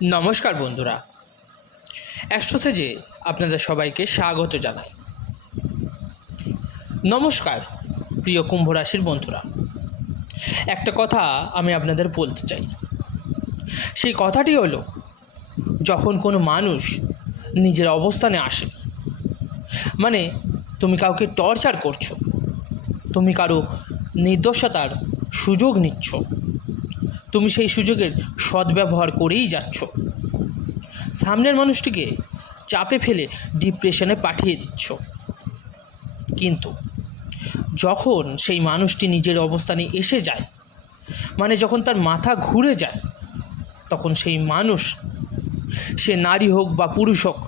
নমস্কার বন্ধুরা, অ্যাস্ট্রোসেজে আপনাদের সবাইকে স্বাগত জানাই। নমস্কার প্রিয় কুম্ভ রাশির বন্ধুরা, একটা কথা আমি আপনাদের বলতে চাই। সেই কথাটি হলো, যখন কোনো মানুষ নিজের অবস্থানে আসে, মানে তুমি কাউকে টর্চার করছো, তুমি কারো নির্দোষতার সুযোগ নিচ্ছ, তুমি সেই সুযোগের সদ্ব্যবহার করেই যাচ্ছ, সামনের মানুষটিকে চাপে ফেলে ডিপ্রেশনে পাঠিয়ে দিচ্ছ। কিন্তু যখন সেই মানুষটি নিজের অবস্থানে এসে যায়, মানে যখন তার মাথা ঘুরে যায়, তখন সেই মানুষ, সে নারী হোক বা পুরুষ হোক,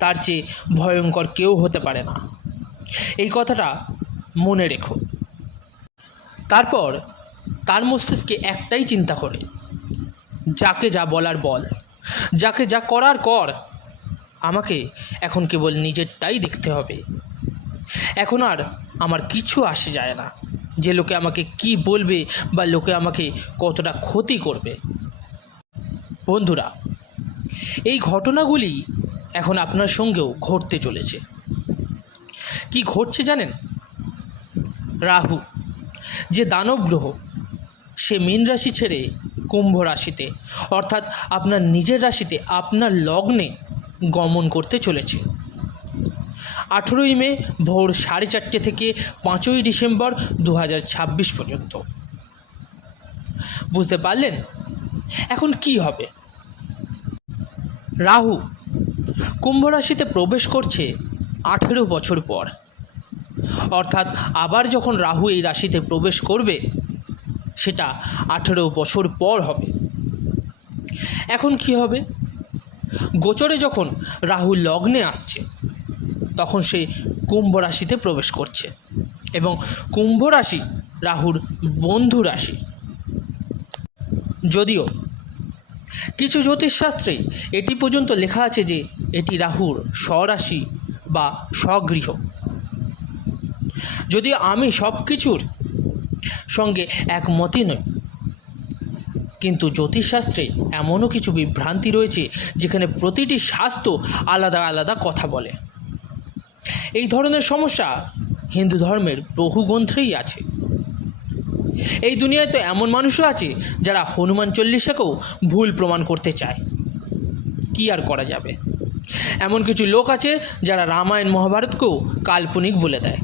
তার চেয়ে ভয়ঙ্কর কেউ হতে পারে না। এই কথাটা মনে রেখো। তারপর তার মস্তিষ্কে একটাই চিন্তা করে, যাকে যা বলার বল, যাকে যা করার কর, আমাকে এখন কেবল নিজেরটাই দেখতে হবে। এখন আর আমার কিছু আসে যায় না যে লোকে আমাকে কি বলবে বা লোকে আমাকে কতটা ক্ষতি করবে। বন্ধুরা, এই ঘটনাগুলি এখন আপনার সঙ্গেও ঘটতে চলেছে। কি ঘটছে জানেন? রাহু, যে দানব গ্রহ, সে মীন রাশি ছেড়ে কুম্ভ রাশিতে, অর্থাৎ আপনার নিজের রাশিতে, আপনার লগ্নে গমন করতে চলেছে 18ই মে ভোর 4:30 থেকে 5ই ডিসেম্বর 2026 পর্যন্ত। বুঝতে পারলেন এখন কি হবে? রাহু কুম্ভ রাশিতে প্রবেশ করছে 18 বছর পর, অর্থাৎ আবার যখন রাহু এই রাশিতে প্রবেশ করবে, সেটা 18 বছর পর হবে। এখন কি হবে? গোচরে যখন রাহু লগ্নে আসছে, তখন সে কুম্ভ রাশিতে প্রবেশ করছে, এবং কুম্ভ রাশি রাহুর বন্ধু রাশি। যদিও কিছু জ্যোতিষশাস্ত্রে এটি পর্যন্ত লেখা আছে যে এটি রাহুর স্বরাশি বা স্বগৃহ। যদিও আমি সব কিছুর সঙ্গে একমতই নই, কিন্তু জ্যোতিষশাস্ত্রে এমনও কিছু বিভ্রান্তি রয়েছে যেখানে প্রতিটি শাস্ত্র আলাদা আলাদা কথা বলে। এই ধরনের সমস্যা হিন্দু ধর্মের বহু গ্রন্থেই আছে। এই দুনিয়ায় তো এমন মানুষও আছে যারা হনুমান চল্লিশাকেও ভুল প্রমাণ করতে চায়। কি আর করা যাবে? এমন কিছু লোক আছে যারা রামায়ণ মহাভারতকেও কাল্পনিক বলে দেয়।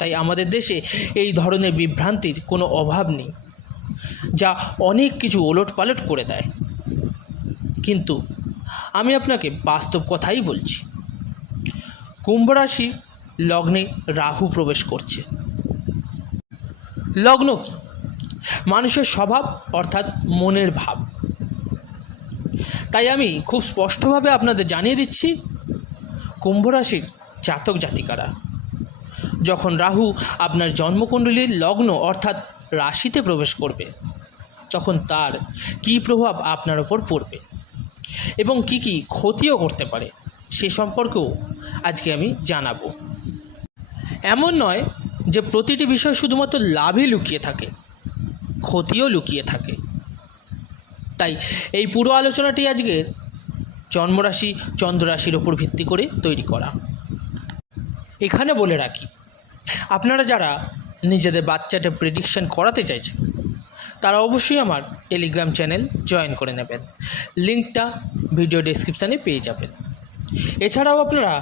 তাই আমাদের দেশে এই ধরনের বিভ্রান্তির কোনো অভাব নেই, যা অনেক কিছু ওলটপালট করে দেয়। কিন্তু আমি আপনাকে বাস্তব কথাই বলছি। কুম্ভ রাশি লগ্নে রাহু প্রবেশ করছে। লগ্ন কি? মানুষের স্বভাব, অর্থাৎ মনের ভাব। তাই আমি খুব স্পষ্টভাবে আপনাদের জানিয়ে দিচ্ছি, কুম্ভ রাশির জাতক জাতিকারা, যখন রাহু আপনার জন্মকুণ্ডলীর লগ্ন অর্থাৎ রাশিতে প্রবেশ করবে, তখন তার কী প্রভাব আপনার ওপর পড়বে এবং কি কি ক্ষতিও করতে পারে, সে সম্পর্কেও আজকে আমি জানাবো। এমন নয় যে প্রতিটি বিষয় শুধুমাত্র লাভই লুকিয়ে থাকে, ক্ষতিও লুকিয়ে থাকে। তাই এই পুরো আলোচনাটি আজকের জন্মরাশি চন্দ্ররাশির ওপর ভিত্তি করে তৈরি করা। এখানে বলে রাখি, আপনারা যারা নিজেদের বাচ্চাটা প্রেডিকশন করাতে চাইছেন, তারা অবশ্যই আমার টেলিগ্রাম চ্যানেল জয়েন করে নেবেন। লিঙ্কটা ভিডিও ডেসক্রিপশানে পেয়ে যাবেন। এছাড়াও আপনারা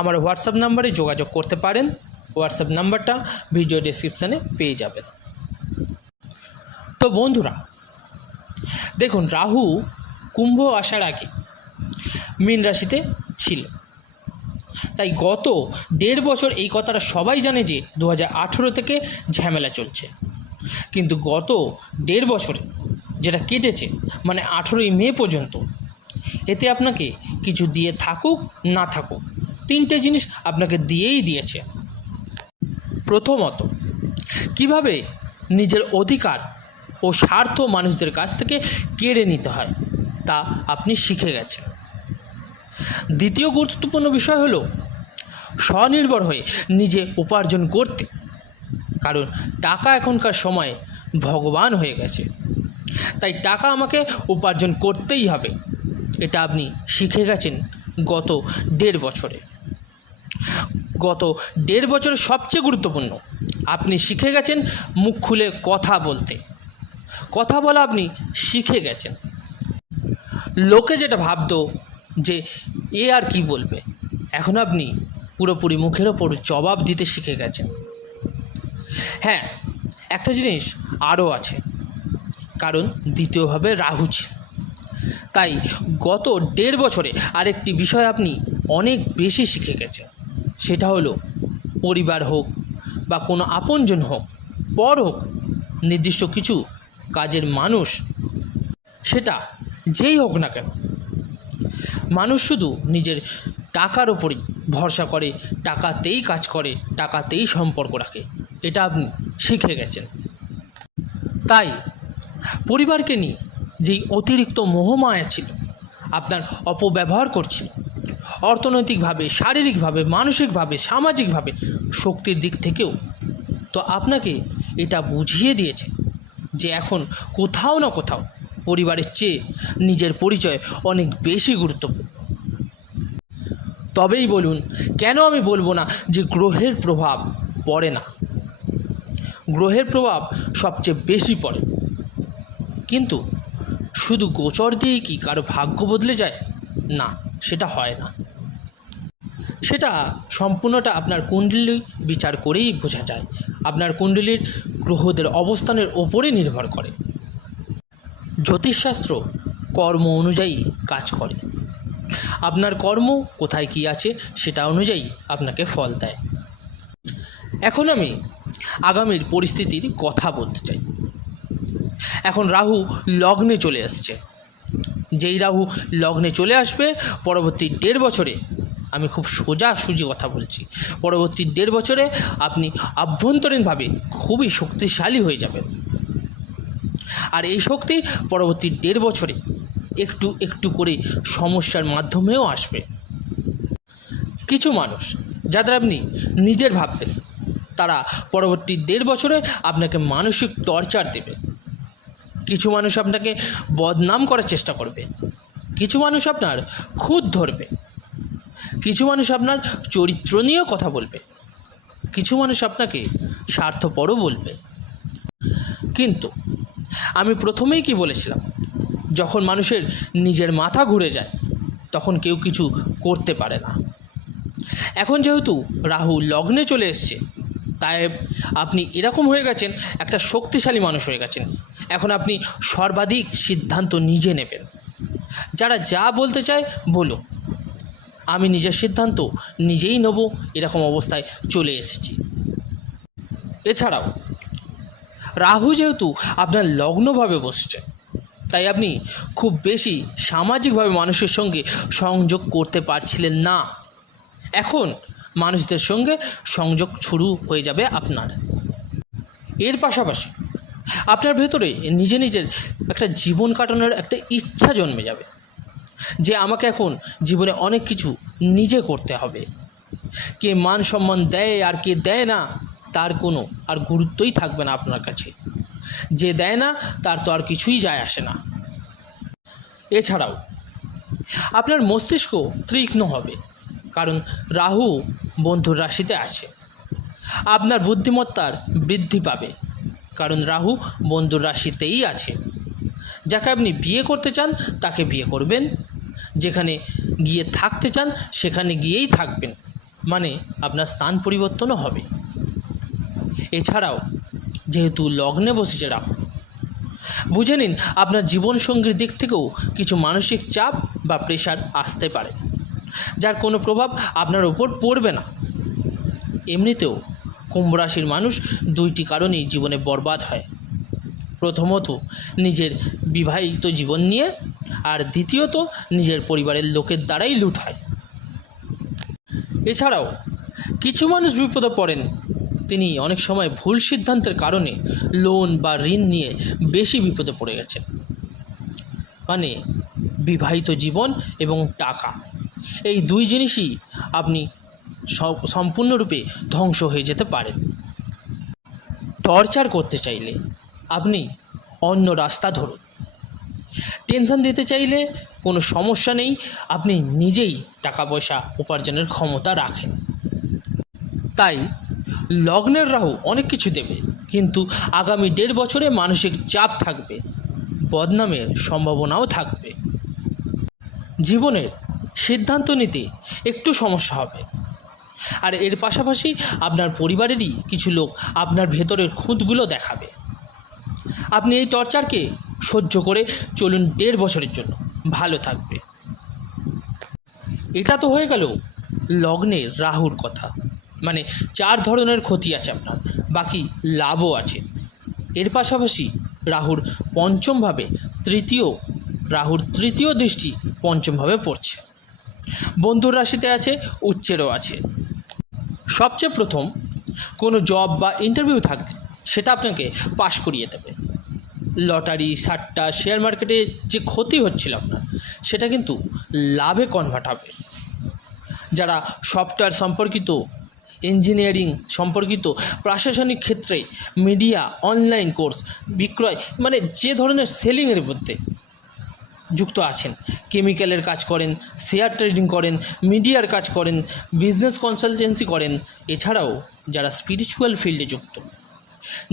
আমার হোয়াটসঅ্যাপ নাম্বারে যোগাযোগ করতে পারেন। হোয়াটসঅ্যাপ নাম্বারটা ভিডিও ডেসক্রিপশানে পেয়ে যাবেন। তো বন্ধুরা দেখুন, রাহু কুম্ভ আসার আগে মীন রাশিতে ছিল। তাই গত 1.5 বছর এই কথাটা সবাই জানে যে 2018 থেকে ঝামেলা চলছে। কিন্তু গত 1.5 বছরে যেটা কেটেছে, মানে 18ই মে পর্যন্ত, এতে আপনাকে কিছু দিয়ে থাকুক না থাকুক, 3টে জিনিস আপনাকে দিয়েই দিয়েছে। প্রথমত, কিভাবে নিজের অধিকার ও স্বার্থ মানুষদের কাছ থেকে কেড়ে নিতে হয় তা আপনি শিখে গেছেন। দ্বিতীয় গুরুত্বপূর্ণ বিষয় হলো স্বনির্ভর হয়ে নিজে উপার্জন করতে, কারণ টাকা এখনকার সময়ে ভগবান হয়ে গেছে। তাই টাকা আমাকে উপার্জন করতেই হবে। এটা আপনি শিখে গেছেন গত 1.5 বছরে। গত 1.5 বছর সবচেয়ে গুরুত্বপূর্ণ, আপনি শিখে গেছেন মুখ খুলে কথা বলতে। কথা বলা আপনি শিখে গেছেন। লোকে যেটা ভাবতো যে এ আর কি বলবে, এখন আপনি পুরোপুরি মুখের ওপর জবাব দিতে শিখে গেছেন। হ্যাঁ, একটা জিনিস আরও আছে, কারণ দ্বিতীয়ভাবে রাহু ছিল। তাই গত 1.5 বছরে আরেকটি বিষয় আপনি অনেক বেশি শিখে গেছেন। সেটা হলো পরিবার হোক বা কোনো আপনজন হোক, পর হোক, নির্দিষ্ট কিছু কাজের মানুষ, সেটা যেই হোক না কেন, মানুষ শুধু নিজের টাকার ওপরই ভরসা করে, টাকাতেই কাজ করে, টাকাতেই সম্পর্ক রাখে। এটা আপনি শিখে গেছেন। তাই পরিবারকে নিয়ে যেই অতিরিক্ত মোহমায়া ছিল, আপনার অপব্যবহার করছিল, অর্থনৈতিকভাবে, শারীরিকভাবে, মানসিকভাবে, সামাজিকভাবে, শক্তির দিক থেকেও, তো আপনাকে এটা বুঝিয়ে দিয়েছে যে এখন কোথাও না কোথাও পরিবারের চেয়ে নিজের পরিচয় অনেক বেশি গুরুত্বপূর্ণ। তবেই বলুন, কেন আমি বলবো না যে গ্রহের প্রভাব পড়ে না? গ্রহের প্রভাব সবচেয়ে বেশি পড়ে, কিন্তু শুধু গোচর দিয়েই কি কারো ভাগ্য বদলে যায়? না, সেটা হয় না। সেটা সম্পূর্ণটা আপনার কুণ্ডলী বিচার করেই বোঝা যায়। আপনার কুণ্ডলীর গ্রহদের অবস্থানের ওপরে নির্ভর করে। জ্যোতিষশাস্ত্র কর্ম অনুযায়ী কাজ করে। আপনার কর্ম কোথায় কী আছে সেটা অনুযায়ী আপনাকে ফল দেয়। এখন আমি আগামীর পরিস্থিতির কথা বলতে চাই। এখন রাহু লগ্নে চলে আসছে। যেই রাহু লগ্নে চলে আসবে পরবর্তী 1.5 বছরে, আমি খুব সোজাসুজি কথা বলছি, পরবর্তী 1.5 বছরে আপনি আভ্যন্তরীণভাবে খুবই শক্তিশালী হয়ে যাবেন। আর এই শক্তি পরবর্তী 1.5 বছরে একটু একটু করে সমস্যার মাধ্যমেও আসবে। কিছু মানুষ যাদের আপনি নিজের ভাববেন, তারা পরবর্তী 1.5 বছরে আপনাকে মানসিক টর্চার দেবে। কিছু মানুষ আপনাকে বদনাম করার চেষ্টা করবে, কিছু মানুষ আপনার খুঁত ধরবে, কিছু মানুষ আপনার চরিত্র নিয়েও কথা বলবে, কিছু মানুষ আপনাকে স্বার্থপরও বলবে। কিন্তু আমি প্রথমেই কি বলেছিলাম, যখন মানুষের নিজের মাথা ঘুরে যায় তখন কেউ কিছু করতে পারে না। এখন যেহেতু রাহু লগ্নে চলে এসছে, তাই আপনি এরকম হয়ে গেছেন, একটা শক্তিশালী মানুষ হয়ে গেছেন। এখন আপনি সর্বাধিক সিদ্ধান্ত নিজে নেবেন। যারা যা বলতে চায় বলো, আমি নিজের সিদ্ধান্ত নিজেই নেব, এরকম অবস্থায় চলে এসেছি। এছাড়াও রাহু যেহেতু আপনার লগ্নভাবে বসছে, তাই আপনি খুব বেশি সামাজিকভাবে মানুষের সঙ্গে সংযোগ করতে পারছিলেন না। এখন মানুষদের সঙ্গে সংযোগ শুরু হয়ে যাবে আপনার। এর পাশাপাশি আপনার ভেতরে নিজে নিজের একটা জীবন কাটানোর একটা ইচ্ছা জন্মে যাবে যে আমাকে এখন জীবনে অনেক কিছু নিজে করতে হবে। কে মান সম্মান দেয় আর কে দেয় না তার কোনো আর গুরুত্বই থাকবে না আপনার কাছে। যে দেয় না তার তো আর কিছুই যায় আসে না। এছাড়াও আপনার মস্তিষ্ক তীক্ষ্ণ হবে, কারণ রাহু বন্ধুর রাশিতে আছে। আপনার বুদ্ধিমত্তার বৃদ্ধি পাবে, কারণ রাহু বন্ধুর রাশিতেই আছে। যাকে আপনি বিয়ে করতে চান তাকে বিয়ে করবেন, যেখানে গিয়ে থাকতে চান সেখানে গিয়েই থাকবেন, মানে আপনার স্থান পরিবর্তনও হবে। এছাড়াও যেহেতু লগ্নে বসেছে রাহু, বুঝে নিন আপনার জীবনসঙ্গীর দিক থেকেও কিছু মানসিক চাপ বা প্রেশার আসতে পারে, যার কোনো প্রভাব আপনার ওপর পড়বে না। এমনিতেও কুম্ভ রাশির মানুষ 2টি কারণেই জীবনে বরবাদ হয়। প্রথমত নিজের বিবাহিত জীবন নিয়ে, আর দ্বিতীয়ত নিজের পরিবারের লোকের দ্বারাই লুট হয়। এছাড়াও কিছু মানুষ বিপদে পড়েন, তিনি অনেক সময় ভুল সিদ্ধান্তের কারণে লোন বা ঋণ নিয়ে বেশি বিপদে পড়ে গেছেন। মানে বিবাহিত জীবন এবং টাকা, এই 2 জিনিসই আপনি সম্পূর্ণরূপে ধ্বংস হয়ে যেতে পারেন। টর্চার করতে চাইলে আপনি অন্য রাস্তা ধরুন। টেনশন দিতে চাইলে কোনো সমস্যা নেই, আপনি নিজেই টাকা পয়সা উপার্জনের ক্ষমতা রাখেন। তাই লগ্নের রাহু অনেক কিছু দেবে, কিন্তু আগামী 1.5 বছরে মানসিক চাপ থাকবে, বদনামের সম্ভাবনাও থাকবে। জীবনের সিদ্ধান্ত নিতে একটু সমস্যা হবে। আর এর পাশাপাশি আপনার পরিবারেরই কিছু লোক আপনার ভেতরের খুঁতগুলো দেখাবে। আপনি এই টর্চারকে সহ্য করে চলুন 1.5 বছরের জন্য, ভালো থাকবে। এটা তো হয়ে গেল লগ্নের রাহুর কথা, মানে 4 ধরনের ক্ষতি আছে আপনার, বাকি লাভও আছে। এর পাশাপাশি রাহুর তৃতীয় দৃষ্টি পঞ্চমভাবে পড়ছে। বন্ধুর রাশিতে আছে, উচ্চেরও আছে। সবচেয়ে প্রথম, কোনো জব বা ইন্টারভিউ থাকলে সেটা আপনাকে পাশ করিয়ে দেবে। লটারি, সাট্টা, শেয়ার মার্কেটে যে ক্ষতি হচ্ছিল আপনার, সেটা কিন্তু লাভে কনভার্ট হবে। যারা সফটওয়্যার সম্পর্কিত, ইঞ্জিনিয়ারিং সম্পর্কিত, প্রশাসনিক ক্ষেত্রে, মিডিয়া, অনলাইন কোর্স বিক্রয়, মানে যে ধরনের সেলিংয়ের মধ্যে যুক্ত আছেন, কেমিক্যালের কাজ করেন, শেয়ার ট্রেডিং করেন, মিডিয়ার কাজ করেন, বিজনেস কনসালটেন্সি করেন, এছাড়াও যারা স্পিরিচুয়াল ফিল্ডে যুক্ত,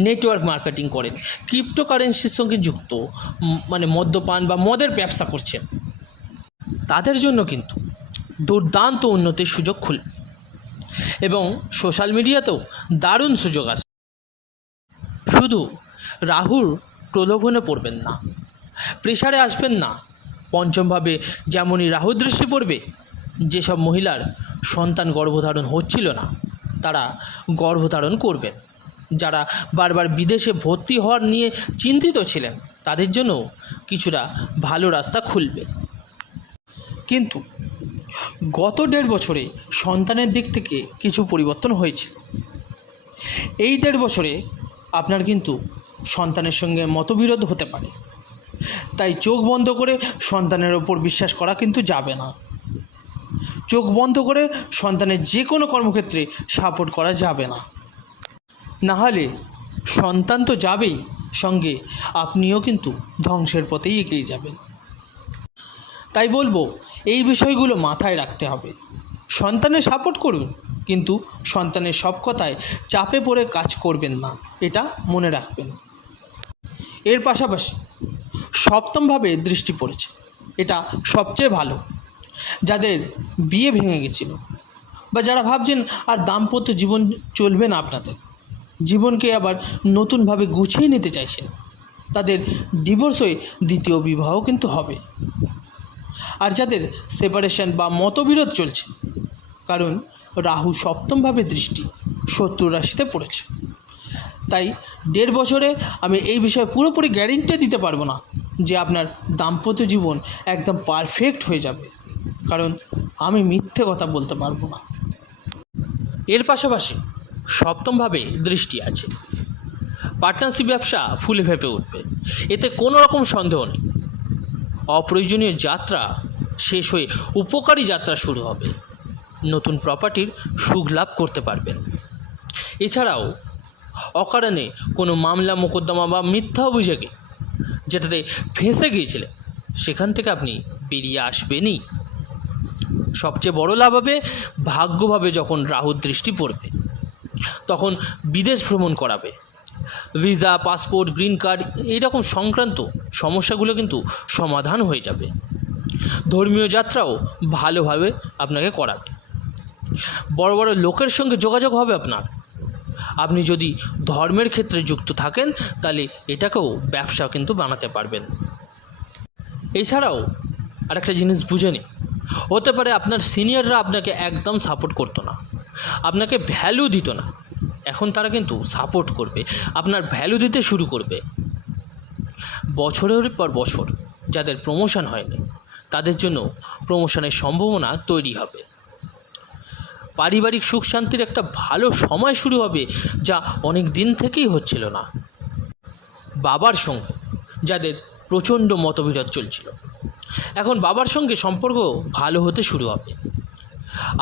নেটওয়ার্ক মার্কেটিং করেন, ক্রিপ্টোকারেন্সির সঙ্গে যুক্ত, মানে মদ্যপান বা মদের ব্যবসা করছেন, তাদের জন্য কিন্তু দুর্দান্ত উন্নতির সুযোগ খুলবে। এবং সোশ্যাল মিডিয়াতেও দারুণ সুযোগ আছে। শুধু রাহুর প্রলোভনে পড়বেন না, প্রেশারে আসবেন না। পঞ্চমভাবে যেমনই রাহু দৃষ্টি পড়বে, যেসব মহিলার সন্তান গর্ভধারণ হচ্ছিল না, তারা গর্ভধারণ করবেন। যারা বারবার বিদেশে ভর্তি হওয়ার নিয়ে চিন্তিত ছিলেন, তাদের জন্য কিছুটা ভালো রাস্তা খুলবে। কিন্তু গত 1.5 বছরে সন্তানের দিক থেকে কিছু পরিবর্তন হয়েছে। এই 1.5 বছরে আপনার কিন্তু সন্তানের সঙ্গে মতবিরোধ হতে পারে। তাই চোখ বন্ধ করে সন্তানের ওপর বিশ্বাস করা কিন্তু যাবে না। চোখ বন্ধ করে সন্তানের যে কোনো কর্মক্ষেত্রে সাপোর্ট করা যাবে না। নাহলে সন্তান তো যাবেই, সঙ্গে আপনিও কিন্তু ধ্বংসের পথেই এগিয়ে যাবেন। তাই বলবো, এই বিষয়গুলো মাথায় রাখতে হবে। সন্তানের সাপোর্ট করুন, কিন্তু সন্তানের সব কথায় চাপে পড়ে কাজ করবেন না, এটা মনে রাখবেন। এর পাশাপাশি সপ্তমভাবে দৃষ্টি পড়েছে, এটা সবচেয়ে ভালো। যাদের বিয়ে ভেঙে গেছিল, বা যারা ভাবছেন আর দাম্পত্য জীবন চলবে না, আপনাদের জীবনকে আবার নতুনভাবে গুছিয়ে নিতে চাইছেন, তাদের ডিভোর্স হয়ে দ্বিতীয় বিবাহ কিন্তু হবে। আর যাদের সেপারেশন বা মতবিরোধ চলছে, কারণ রাহু সপ্তমভাবে দৃষ্টি শত্রু রাশিতে পড়েছে, তাই 1.5 বছরে আমি এই বিষয়ে পুরোপুরি গ্যারেন্টি দিতে পারবো না যে আপনার দাম্পত্য জীবন একদম পারফেক্ট হয়ে যাবে, কারণ আমি মিথ্যে কথা বলতে পারবো না। এর পাশাপাশি সপ্তমভাবে দৃষ্টি আছে, পার্টনারশিপ ব্যবসা ফুলে ফেঁপে উঠবে, এতে কোনো রকম সন্দেহ নেই। অপ্রয়োজনীয় যাত্রা শেষ হয়ে উপকারী যাত্রা শুরু হবে। নতুন প্রপার্টির সুখ লাভ করতে পারবেন। এছাড়াও অকারণে কোনো মামলা মোকদ্দমা বা মিথ্যা অভিযোগে যেটাতে ফেঁসে গিয়েছিলেন, সেখান থেকে আপনি বেরিয়ে আসবেনই। সবচেয়ে বড় লাভ হবে, ভাগ্যভাবে যখন রাহুর দৃষ্টি পড়বে, তখন বিদেশ ভ্রমণ করাবে। ভিসা, পাসপোর্ট, গ্রিন কার্ড এইরকম সংক্রান্ত সমস্যাগুলো কিন্তু সমাধান হয়ে যাবে। ধর্মীয় যাত্রাও ভালোভাবে আপনাকে করাবে। বড় বড় লোকের সঙ্গে যোগাযোগ হবে আপনার। আপনি যদি ধর্মের ক্ষেত্রে যুক্ত থাকেন, তাহলে এটাকেও ব্যবসা কিন্তু বানাতে পারবেন। এছাড়াও আরেকটা জিনিস বুঝে নিন, হতে পারে আপনার সিনিয়ররা আপনাকে একদম সাপোর্ট করতো না, আপনাকে ভ্যালু দিত না, এখন তারা কিন্তু সাপোর্ট করবে, আপনার ভ্যালু দিতে শুরু করবে। বছরের পর বছর যাদের প্রমোশন হয়নি, তাদের জন্য প্রমোশনের সম্ভাবনা তৈরি হবে। পারিবারিক সুখ শান্তির একটা ভালো সময় শুরু হবে, যা অনেক দিন থেকেই হচ্ছিল না। বাবার সঙ্গে যাদের প্রচণ্ড মতবিরোধ চলছিল, এখন বাবার সঙ্গে সম্পর্ক ভালো হতে শুরু হবে।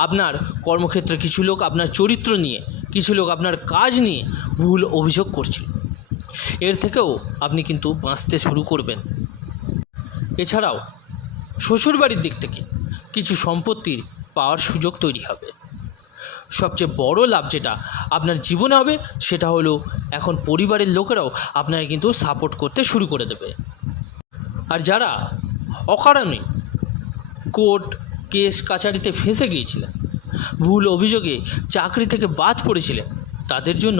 আপনার কর্মক্ষেত্রে কিছু লোক আপনার চরিত্র নিয়ে, কিছু লোক আপনার কাজ নিয়ে ভুল অভিযোগ করছিল, এর থেকেও আপনি কিন্তু বাঁচতে শুরু করবেন। এছাড়াও শ্বশুরবাড়ির দিক থেকে কিছু সম্পত্তির পাওয়ার সুযোগ তৈরি হবে। সবচেয়ে বড় লাভ যেটা আপনার জীবনে হবে সেটা হলো এখন পরিবারের লোকেরাও আপনাকে কিন্তু সাপোর্ট করতে শুরু করে দেবে। আর যারা অকারণে কোর্ট কেস কাচারিতে ফেঁসে গিয়েছিলেন, ভুল অভিযোগে চাকরি থেকে বাদ পড়েছিলেন, তাদের জন্য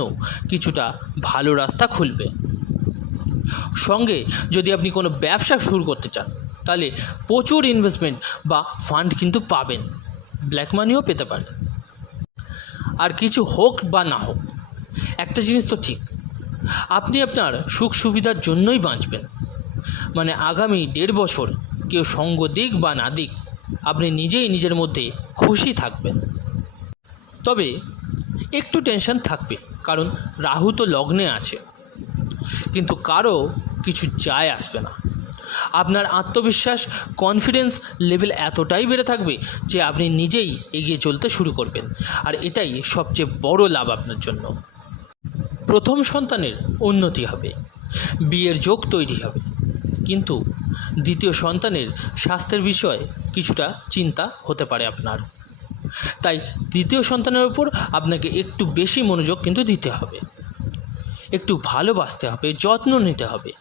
কিছুটা ভালো রাস্তা খুলবে। সঙ্গে যদি আপনি কোনো ব্যবসা শুরু করতে চান তাহলে প্রচুর ইনভেস্টমেন্ট বা ফান্ড কিন্তু পাবেন, ব্ল্যাক মানিও পেতে পারেন। আর কিছু হোক বা না হোক, একটা জিনিস তো ঠিক, আপনি আপনার সুখ সুবিধার জন্যই বাঁচবেন। মানে আগামী 1.5 বছর কেউ সঙ্গ দিক বা না দিক, আপনি নিজেই নিজের মধ্যে খুশি থাকবেন। তবে একটু টেনশন থাকবে, কারণ রাহু তো লগ্নে আছে, কিন্তু কারো কিছু যায় আসবে না। আপনার আত্মবিশ্বাস কনফিডেন্স লেভেল এতটাই বেড়ে থাকবে যে আপনি নিজেই এগিয়ে চলতে শুরু করবেন, আর এটাই সবচেয়ে বড় লাভ আপনার জন্য। প্রথম সন্তানের উন্নতি হবে, বিয়ের যোগ তৈরি হবে, কিন্তু দ্বিতীয় সন্তানের স্বাস্থ্যের বিষয়ে কিছুটা চিন্তা হতে পারে আপনার। তাই দ্বিতীয় সন্তানের উপর আপনাকে একটু বেশি মনোযোগ কিন্তু দিতে হবে, একটু ভালোবাসতে হবে, যত্ন নিতে হবে।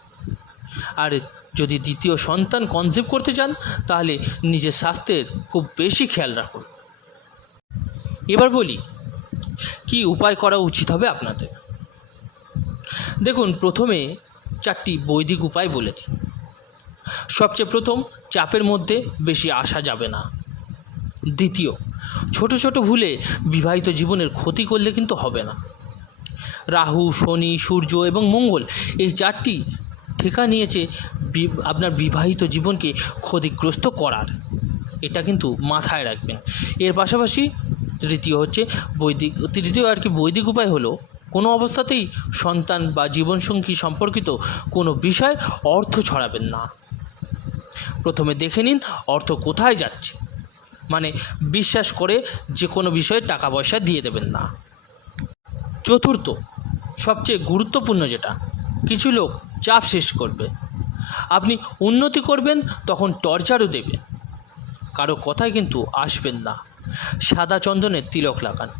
আর যদি দ্বিতীয় সন্তান কনসিভ করতে চান তাহলে নিজের স্বাস্থ্যের খুব বেশি খেয়াল রাখুন। এবার বলি কি উপায় করা উচিত হবে আপনাদের। দেখুন, প্রথমে 4টি বৈদিক উপায় বলে দিই। সবচেয়ে প্রথম, চাপের মধ্যে বেশি আসা যাবে না। দ্বিতীয়, ছোট ছোট ভুলে বিবাহিত জীবনের ক্ষতি করলে কিন্তু হবে না। রাহু, শনি, সূর্য এবং মঙ্গল এই 4টি ঠেকা নিয়েছে আপনার বিবাহিত জীবনকে ক্ষতিগ্রস্ত করার, এটা কিন্তু মাথায় রাখবেন। এর পাশাপাশি তৃতীয় বৈদিক উপায় হলো কোনো অবস্থাতেই সন্তান বা জীবনসঙ্গী সম্পর্কিত কোনো বিষয় অর্থ ছড়াবেন না। প্রথমে দেখে নিন অর্থ কোথায় যাচ্ছে, মানে বিশ্বাস করে যে কোনো বিষয়ে টাকা পয়সা দিয়ে দেবেন না। চতুর্থ, সবচেয়ে গুরুত্বপূর্ণ যেটা, কিছু লোক চাপ শেষ করবে, আপনি উন্নতি করবেন তখন টর্চারও দেবে, কারো কথায় কিন্তু আসবেন না। সাদা চন্দনের তিলক লাগান,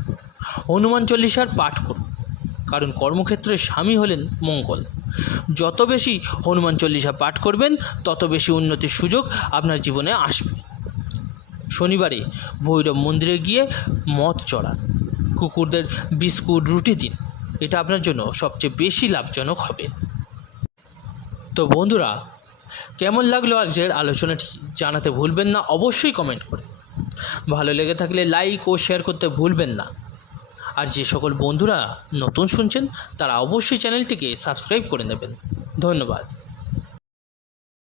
হনুমান চল্লিশার পাঠ করুন, কারণ কর্মক্ষেত্রে স্বামী হলেন মঙ্গল। যত বেশি হনুমান চল্লিশা পাঠ করবেন তত বেশি উন্নতির সুযোগ আপনার জীবনে আসবে। শনিবারে ভৈরব মন্দিরে গিয়ে মদ চড়ান, কুকুরদের বিস্কুট রুটি দিন, এটা আপনার জন্য সবচেয়ে বেশি লাভজনক হবে। তো বন্ধুরা, কেমন লাগলো আজকের আলোচনাটি জানাতে ভুলবেন না, অবশ্যই কমেন্ট করে। ভালো লেগে থাকলে লাইক ও শেয়ার করতে ভুলবেন না। আর যে সকল বন্ধুরা নতুন শুনছেন তারা অবশ্যই চ্যানেলটিকে সাবস্ক্রাইব করে নেবেন। ধন্যবাদ।